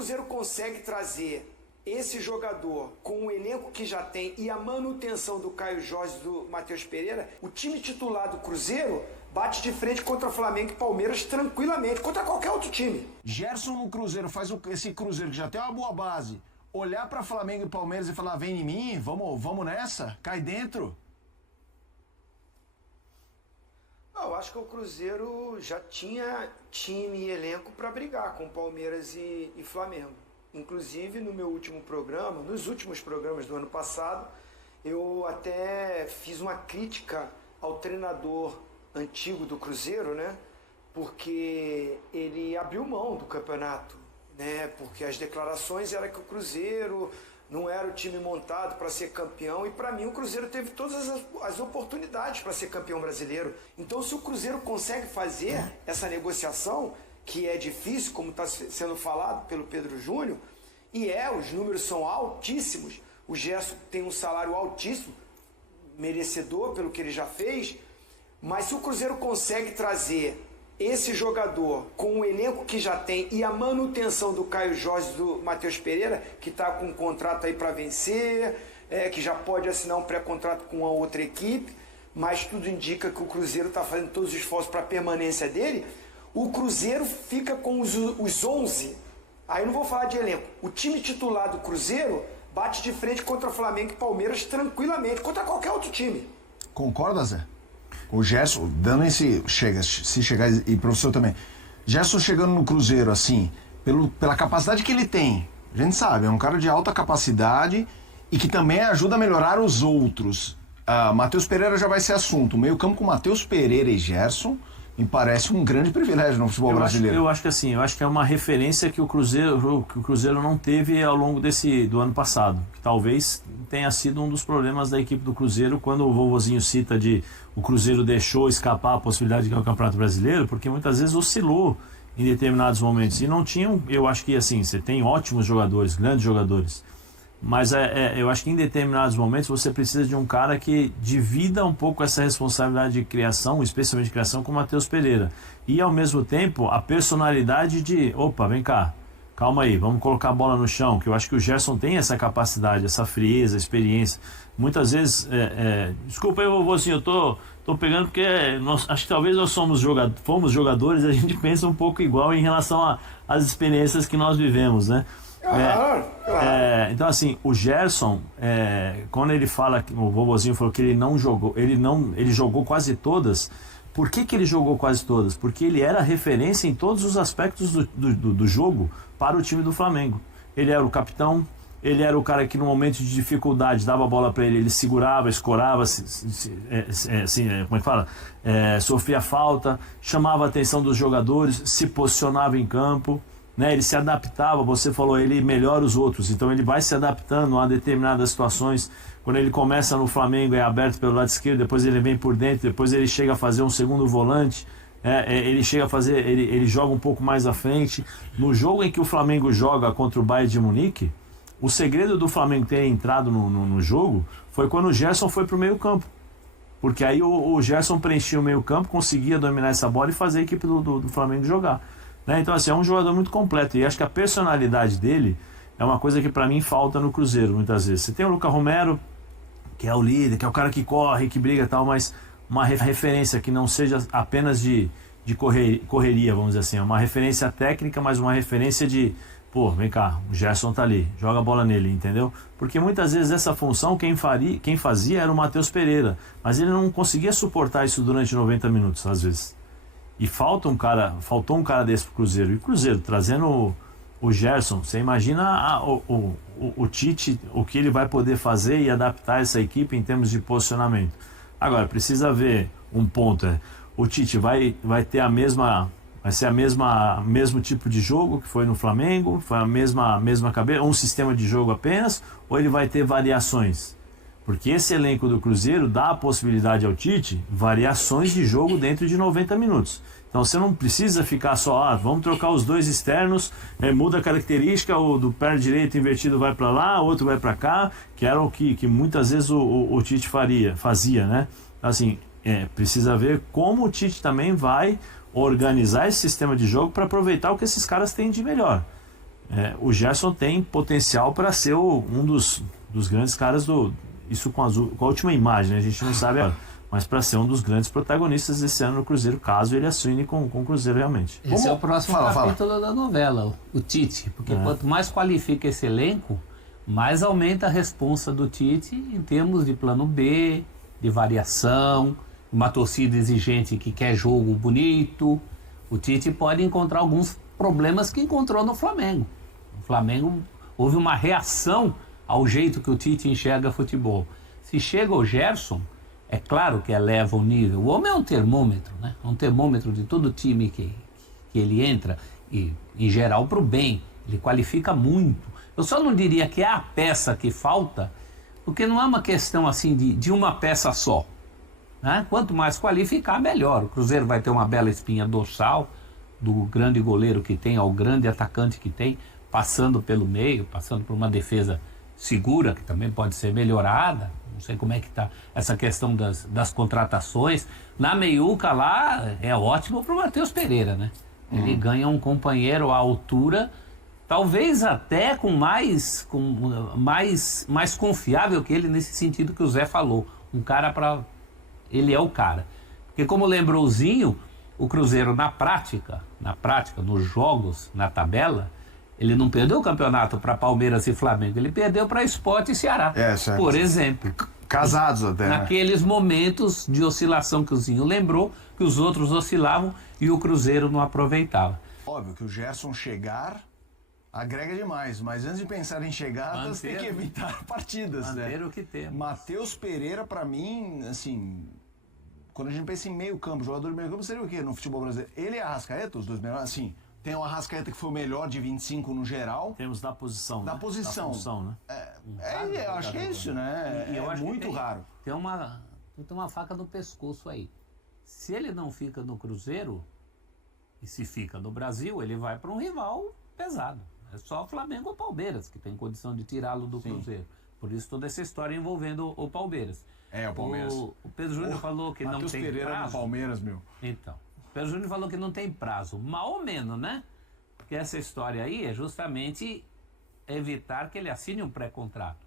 Cruzeiro consegue trazer esse jogador com o elenco que já tem e a manutenção do Caio Jorge e do Matheus Pereira, o time titular do Cruzeiro bate de frente contra Flamengo e Palmeiras tranquilamente, contra qualquer outro time. Gerson no Cruzeiro faz esse Cruzeiro que já tem uma boa base, olhar para Flamengo e Palmeiras e falar, vem em mim, vamos nessa, cai dentro. Eu acho que o Cruzeiro já tinha time e elenco para brigar com Palmeiras e Flamengo. Inclusive, no meu último programa, nos últimos programas do ano passado, eu até fiz uma crítica ao treinador antigo do Cruzeiro, né? Porque ele abriu mão do campeonato, né? Porque as declarações eram que o Cruzeiro não era o time montado para ser campeão, e para mim o Cruzeiro teve todas as oportunidades para ser campeão brasileiro. Então, se o Cruzeiro consegue fazer essa negociação, que é difícil, como está sendo falado pelo Pedro Júnior, os números são altíssimos, o Gerson tem um salário altíssimo, merecedor pelo que ele já fez, mas se o Cruzeiro consegue trazer esse jogador com o elenco que já tem e a manutenção do Caio Jorge e do Matheus Pereira, que está com um contrato aí para vencer, que já pode assinar um pré-contrato com a outra equipe, mas tudo indica que o Cruzeiro está fazendo todos os esforços para a permanência dele, o Cruzeiro fica com os 11, aí eu não vou falar de elenco, o time titular do Cruzeiro bate de frente contra Flamengo e Palmeiras tranquilamente, contra qualquer outro time. Concorda, Zé? O Gerson, dando se chegar, e professor também, Gerson chegando no Cruzeiro, assim, pela capacidade que ele tem, a gente sabe, é um cara de alta capacidade e que também ajuda a melhorar os outros. Matheus Pereira já vai ser assunto, meio campo com Matheus Pereira e Gerson, me parece um grande privilégio no futebol brasileiro. Eu acho que é uma referência que o Cruzeiro não teve ao longo do ano passado, que talvez tenha sido um dos problemas da equipe do Cruzeiro, quando o vovozinho cita o Cruzeiro deixou escapar a possibilidade de ganhar o Campeonato Brasileiro, porque muitas vezes oscilou em determinados momentos, e não tinham, eu acho que assim, você tem ótimos jogadores, grandes jogadores, mas eu acho que em determinados momentos você precisa de um cara que divida um pouco essa responsabilidade de criação, especialmente de criação, com o Matheus Pereira. E ao mesmo tempo a personalidade de, opa, vem cá, calma aí, vamos colocar a bola no chão, que eu acho que o Gerson tem essa capacidade, essa frieza, experiência. Muitas vezes, desculpa aí, vovozinho, eu tô pegando porque acho que talvez nós fomos jogadores, a gente pensa um pouco igual em relação às experiências que nós vivemos, né? Claro. Então assim, o Gerson, quando ele fala, o vovozinho falou que ele não jogou, ele jogou quase todas. Por que ele jogou quase todas? Porque ele era referência em todos os aspectos do jogo para o time do Flamengo. Ele era o capitão, ele era o cara que no momento de dificuldade dava a bola para ele segurava, escorava, como é que fala? Sofria falta, chamava a atenção dos jogadores, se posicionava em campo. Né, ele se adaptava, você falou, ele melhora os outros, então ele vai se adaptando a determinadas situações. Quando ele começa no Flamengo, é aberto pelo lado esquerdo, depois ele vem por dentro, depois ele chega a fazer um segundo volante, ele chega a fazer, ele joga um pouco mais à frente. No jogo em que o Flamengo joga contra o Bayern de Munique, o segredo do Flamengo ter entrado no jogo foi quando o Gerson foi para o meio campo, porque aí o Gerson preenchia o meio campo, conseguia dominar essa bola e fazer a equipe do Flamengo jogar. Então assim, é um jogador muito completo, e acho que a personalidade dele é uma coisa que para mim falta no Cruzeiro muitas vezes. Você tem o Lucas Romero, que é o líder, que é o cara que corre, que briga e tal, mas uma referência que não seja apenas de correria, vamos dizer assim, é uma referência técnica, mas uma referência de, vem cá, o Gerson tá ali, joga a bola nele, entendeu? Porque muitas vezes essa função quem fazia era o Matheus Pereira, mas ele não conseguia suportar isso durante 90 minutos às vezes. E faltou um cara desse pro Cruzeiro. E o Cruzeiro trazendo o Gerson, você imagina o Tite, o que ele vai poder fazer e adaptar essa equipe em termos de posicionamento. Agora, precisa ver um ponto, o Tite vai ter vai ser mesmo tipo de jogo que foi no Flamengo, foi a mesma cabeça, um sistema de jogo apenas, ou ele vai ter variações? Porque esse elenco do Cruzeiro dá a possibilidade ao Tite variações de jogo dentro de 90 minutos. Então você não precisa ficar só, vamos trocar os dois externos, muda a característica, o do pé direito invertido vai para lá, outro vai para cá, que era o que muitas vezes o Tite fazia, né? Assim, precisa ver como o Tite também vai organizar esse sistema de jogo para aproveitar o que esses caras têm de melhor. o Gerson tem potencial para ser um dos grandes caras isso com a última imagem, né? A gente não sabe agora, mas para ser um dos grandes protagonistas desse ano no Cruzeiro, caso ele assine com o Cruzeiro realmente. Esse é o próximo capítulo da novela, o Tite, porque quanto mais qualifica esse elenco, mais aumenta a responsa do Tite em termos de plano B, de variação, uma torcida exigente que quer jogo bonito. O Tite pode encontrar alguns problemas que encontrou no Flamengo. No Flamengo houve uma reação ao jeito que o Tite enxerga futebol. Se chega o Gerson, é claro que eleva o nível. O homem é um termômetro, né? É um termômetro de todo time que ele entra, e em geral para o bem. Ele qualifica muito. Eu só não diria que é a peça que falta, porque não é uma questão assim de uma peça só. Né? Quanto mais qualificar, melhor. O Cruzeiro vai ter uma bela espinha dorsal, do grande goleiro que tem ao grande atacante que tem, passando pelo meio, passando por uma defesa segura, que também pode ser melhorada. Não sei como é que está essa questão das contratações. Na meiuca lá, é ótimo para o Matheus Pereira, né? Ele ganha um companheiro à altura, talvez até mais confiável que ele, nesse sentido que o Zé falou. Um cara para... Ele é o cara. Porque como lembrou o Zinho, o Cruzeiro na prática, nos jogos, na tabela, ele não perdeu o campeonato para Palmeiras e Flamengo, ele perdeu para Sport e Ceará, por exemplo. Casados até, né? Naqueles momentos de oscilação que o Zinho lembrou, que os outros oscilavam e o Cruzeiro não aproveitava. Óbvio que o Gerson chegar agrega demais, mas antes de pensar em chegar, você tem que evitar partidas, manter o que temos. Matheus Pereira, para mim, assim, quando a gente pensa em meio campo, jogador de meio campo, seria o quê no futebol brasileiro? Ele e a Arrascaeta, os dois melhores, assim, tem o Arrascaeta que foi o melhor de 25 no geral. Temos da posição, da né? posição. Da função, né? Eu acho que é isso, né? E eu acho muito raro. Tem uma faca no pescoço aí. Se ele não fica no Cruzeiro, e se fica no Brasil, ele vai para um rival pesado. É só o Flamengo ou o Palmeiras que tem condição de tirá-lo do Cruzeiro. Por isso toda essa história envolvendo o Palmeiras. O Palmeiras. O Pedro Júnior falou que Matheus não tem Pereira prazo. no Palmeiras, meu. Então, o Pedro Júnior falou que não tem prazo. Mal ou menos, né? Porque essa história aí é justamente evitar que ele assine um pré-contrato.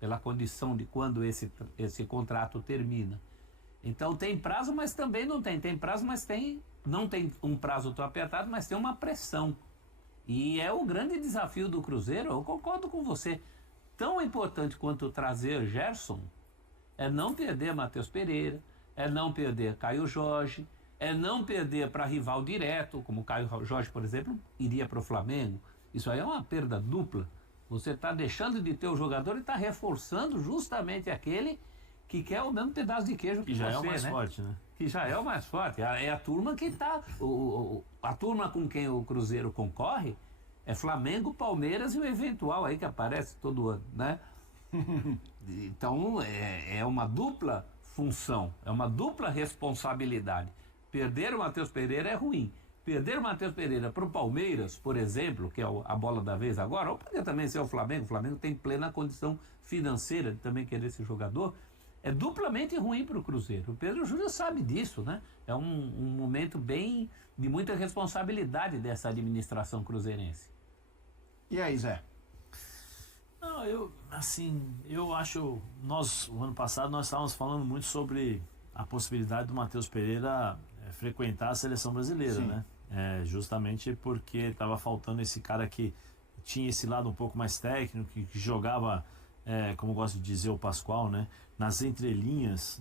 Pela condição de quando esse contrato termina. Então tem prazo, mas também não tem. Tem prazo, mas não tem um prazo tão apertado, mas tem uma pressão. E é o grande desafio do Cruzeiro, eu concordo com você. Tão importante quanto trazer Gerson é não perder Matheus Pereira, é não perder Caio Jorge, é não perder para rival direto, como o Caio Jorge, por exemplo, iria para o Flamengo. Isso aí é uma perda dupla. Você está deixando de ter o jogador e está reforçando justamente aquele que quer o mesmo pedaço de queijo que já você, é o mais né? forte, né? Que já é o mais forte. É a turma que está... A turma com quem o Cruzeiro concorre é Flamengo, Palmeiras e o eventual aí que aparece todo ano, né? Então é uma dupla função, é uma dupla responsabilidade. Perder o Matheus Pereira é ruim. Perder o Matheus Pereira para o Palmeiras, por exemplo, que é a bola da vez agora, ou poderia também ser o Flamengo tem plena condição financeira de também querer esse jogador, é duplamente ruim para o Cruzeiro. O Pedro Júnior sabe disso, né? É um momento bem de muita responsabilidade dessa administração cruzeirense. E aí, Zé? Não, eu acho, o ano passado nós estávamos falando muito sobre a possibilidade do Matheus Pereira frequentar a seleção brasileira, Sim. né? Justamente porque estava faltando esse cara que tinha esse lado um pouco mais técnico, que jogava, como gosto de dizer o Pascoal, né? Nas entrelinhas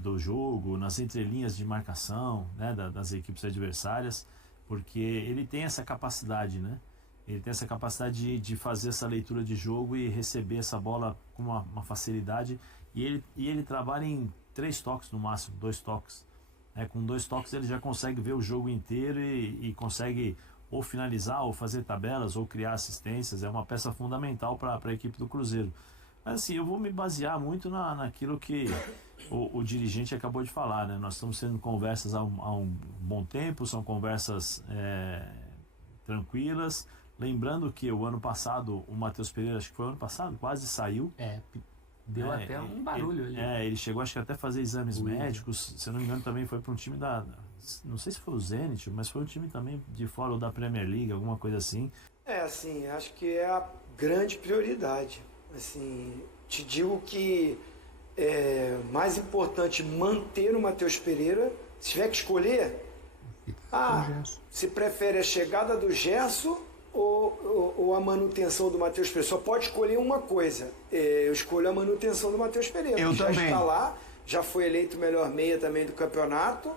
do jogo, nas entrelinhas de marcação, né? Das equipes adversárias, porque ele tem essa capacidade, né? Ele tem essa capacidade de fazer essa leitura de jogo e receber essa bola com uma facilidade, e ele trabalha em 3 toques no máximo, 2 toques. Com 2 toques ele já consegue ver o jogo inteiro e consegue ou finalizar, ou fazer tabelas, ou criar assistências. É uma peça fundamental para a equipe do Cruzeiro. Mas assim, eu vou me basear muito naquilo que o dirigente acabou de falar, né? Nós estamos tendo conversas há um bom tempo, são conversas tranquilas. Lembrando que o ano passado, o Matheus Pereira, acho que foi o ano passado, quase saiu. Deu até um barulho ali. Ele chegou acho que até a fazer exames médicos, se eu não me engano também foi para um time não sei se foi o Zenit, mas foi um time também de fora ou da Premier League, alguma coisa assim. Assim, acho que é a grande prioridade. Assim, te digo que é mais importante manter o Matheus Pereira. Se tiver que escolher, se prefere a chegada do Gerson ou a manutenção do Matheus Pereira. Só pode escolher uma coisa. Eu escolho a manutenção do Matheus Pereira. Eu já também. está lá, já foi eleito o melhor meia também do campeonato,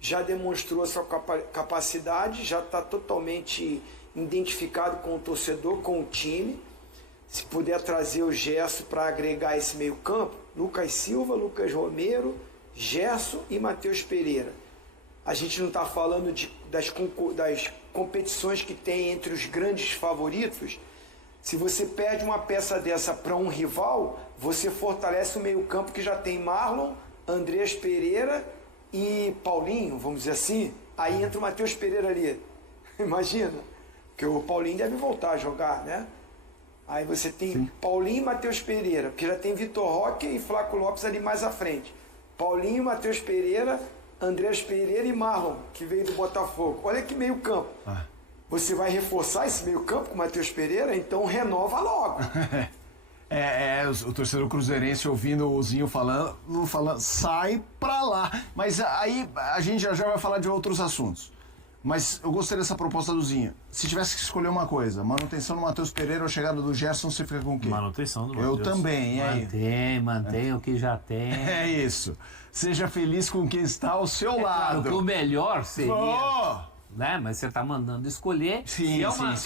já demonstrou sua capacidade, já está totalmente identificado com o torcedor, com o time. Se puder trazer o Gerson para agregar esse meio campo, Lucas Silva, Lucas Romero, Gerson e Matheus Pereira. A gente não está falando das competições que tem entre os grandes favoritos. Se você perde uma peça dessa para um rival, você fortalece o meio campo que já tem Marlon, Andreas Pereira e Paulinho, vamos dizer assim. Aí entra o Matheus Pereira ali. Imagina, porque o Paulinho deve voltar a jogar, né? Aí você tem Paulinho e Matheus Pereira, porque já tem Vitor Roque e Flaco Lopes ali mais à frente. Paulinho, Matheus Pereira, Andreas Pereira e Marlon, que veio do Botafogo. Olha que meio campo. Você vai reforçar esse meio campo com o Matheus Pereira? Então renova logo. O torcedor cruzeirense ouvindo o Zinho falando, sai pra lá. Mas aí a gente já vai falar de outros assuntos. Mas eu gostei dessa proposta do Zinho. Se tivesse que escolher uma coisa, manutenção do Matheus Pereira ou chegada do Gerson, você fica com o quê? Manutenção do Matheus. Eu também, Mantém o que já tem. É isso. Seja feliz com quem está ao seu lado. Claro que o melhor seria... Né? Mas você está mandando escolher. Se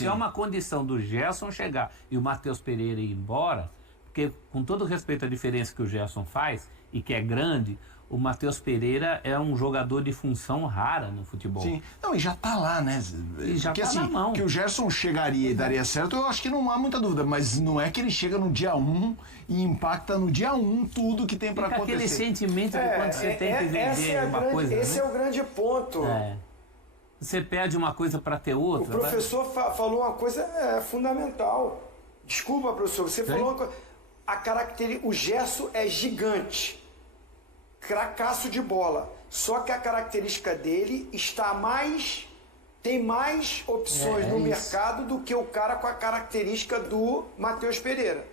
é uma condição do Gerson chegar e o Matheus Pereira ir embora, porque com todo respeito à diferença que o Gerson faz, e que é grande, o Matheus Pereira é um jogador de função rara no futebol. Sim. Não, e já tá lá, né? E já porque, tá na mão. Que o Gerson chegaria e daria certo, eu acho que não há muita dúvida. Mas não é que ele chega no dia 1 e impacta no dia 1 tudo que tem para acontecer. Aquele sentimento de quando você tem que vender uma coisa. Esse é o grande ponto. Você perde uma coisa para ter outra. O professor falou uma coisa fundamental. Desculpa, professor, você falou uma coisa. O Gerson é gigante. Cracaço de bola. Só que a característica dele tem mais opções no mercado do que o cara com a característica do Matheus Pereira.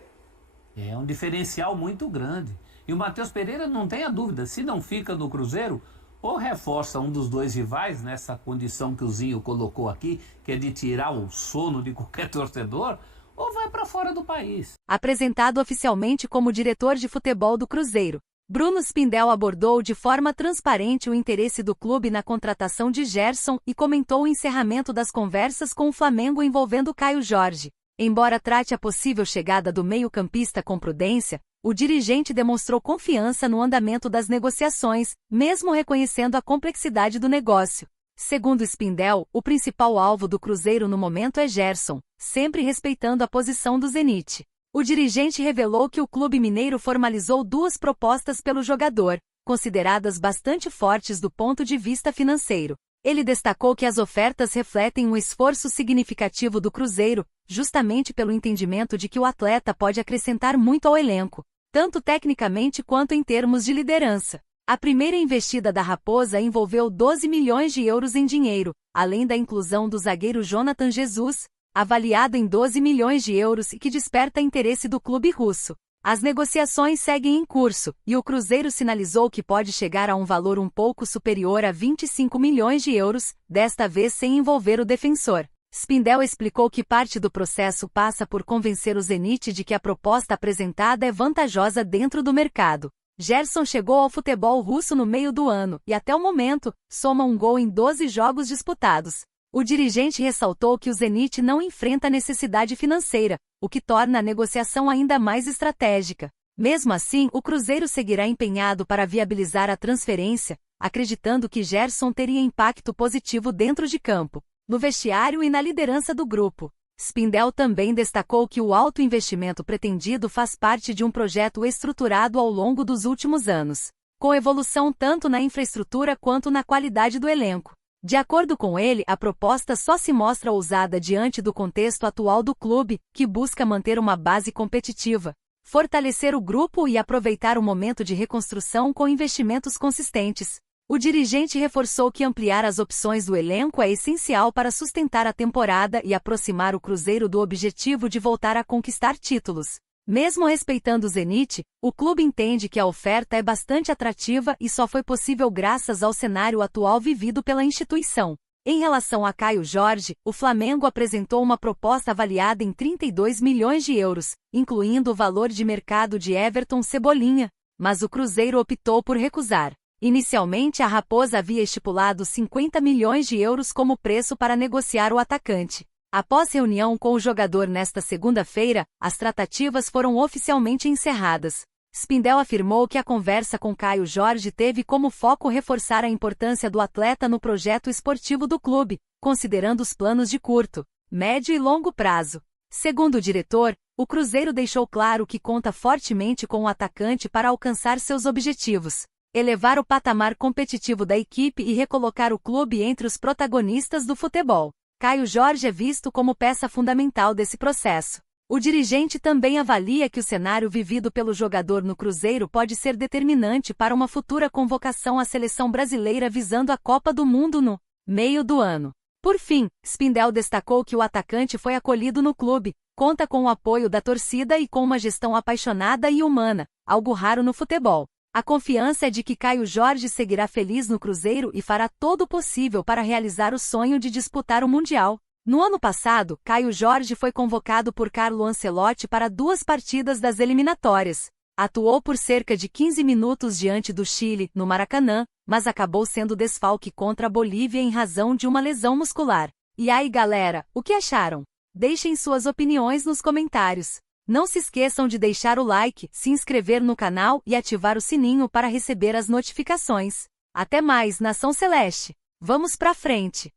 É um diferencial muito grande. E o Matheus Pereira, não tenha dúvida, se não fica no Cruzeiro, ou reforça um dos dois rivais, nessa condição que o Zinho colocou aqui, que é de tirar o sono de qualquer torcedor, ou vai para fora do país. Apresentado oficialmente como diretor de futebol do Cruzeiro, Bruno Spindel abordou de forma transparente o interesse do clube na contratação de Gerson e comentou o encerramento das conversas com o Flamengo envolvendo Caio Jorge. Embora trate a possível chegada do meio-campista com prudência, o dirigente demonstrou confiança no andamento das negociações, mesmo reconhecendo a complexidade do negócio. Segundo Spindel, o principal alvo do Cruzeiro no momento é Gerson, sempre respeitando a posição do Zenit. O dirigente revelou que o clube mineiro formalizou 2 propostas pelo jogador, consideradas bastante fortes do ponto de vista financeiro. Ele destacou que as ofertas refletem um esforço significativo do Cruzeiro, justamente pelo entendimento de que o atleta pode acrescentar muito ao elenco, tanto tecnicamente quanto em termos de liderança. A primeira investida da Raposa envolveu 12 milhões de euros em dinheiro, além da inclusão do zagueiro Jonathan Jesus, avaliado em 12 milhões de euros e que desperta interesse do clube russo. As negociações seguem em curso, e o Cruzeiro sinalizou que pode chegar a um valor um pouco superior a 25 milhões de euros, desta vez sem envolver o defensor. Spindel explicou que parte do processo passa por convencer o Zenit de que a proposta apresentada é vantajosa dentro do mercado. Gerson chegou ao futebol russo no meio do ano, e até o momento, soma um gol em 12 jogos disputados. O dirigente ressaltou que o Zenit não enfrenta necessidade financeira, o que torna a negociação ainda mais estratégica. Mesmo assim, o Cruzeiro seguirá empenhado para viabilizar a transferência, acreditando que Gerson teria impacto positivo dentro de campo, no vestiário e na liderança do grupo. Spindel também destacou que o alto investimento pretendido faz parte de um projeto estruturado ao longo dos últimos anos, com evolução tanto na infraestrutura quanto na qualidade do elenco. De acordo com ele, a proposta só se mostra ousada diante do contexto atual do clube, que busca manter uma base competitiva, fortalecer o grupo e aproveitar o momento de reconstrução com investimentos consistentes. O dirigente reforçou que ampliar as opções do elenco é essencial para sustentar a temporada e aproximar o Cruzeiro do objetivo de voltar a conquistar títulos. Mesmo respeitando o Zenit, o clube entende que a oferta é bastante atrativa e só foi possível graças ao cenário atual vivido pela instituição. Em relação a Caio Jorge, o Flamengo apresentou uma proposta avaliada em 32 milhões de euros, incluindo o valor de mercado de Everton Cebolinha, mas o Cruzeiro optou por recusar. Inicialmente, a Raposa havia estipulado 50 milhões de euros como preço para negociar o atacante. Após reunião com o jogador nesta segunda-feira, as tratativas foram oficialmente encerradas. Spindel afirmou que a conversa com Caio Jorge teve como foco reforçar a importância do atleta no projeto esportivo do clube, considerando os planos de curto, médio e longo prazo. Segundo o diretor, o Cruzeiro deixou claro que conta fortemente com o atacante para alcançar seus objetivos, elevar o patamar competitivo da equipe e recolocar o clube entre os protagonistas do futebol. Caio Jorge é visto como peça fundamental desse processo. O dirigente também avalia que o cenário vivido pelo jogador no Cruzeiro pode ser determinante para uma futura convocação à seleção brasileira visando a Copa do Mundo no meio do ano. Por fim, Spindel destacou que o atacante foi acolhido no clube, conta com o apoio da torcida e com uma gestão apaixonada e humana, algo raro no futebol. A confiança é de que Caio Jorge seguirá feliz no Cruzeiro e fará todo o possível para realizar o sonho de disputar o Mundial. No ano passado, Caio Jorge foi convocado por Carlo Ancelotti para 2 partidas das eliminatórias. Atuou por cerca de 15 minutos diante do Chile, no Maracanã, mas acabou sendo desfalque contra a Bolívia em razão de uma lesão muscular. E aí, galera, o que acharam? Deixem suas opiniões nos comentários. Não se esqueçam de deixar o like, se inscrever no canal e ativar o sininho para receber as notificações. Até mais, Nação Celeste! Vamos pra frente!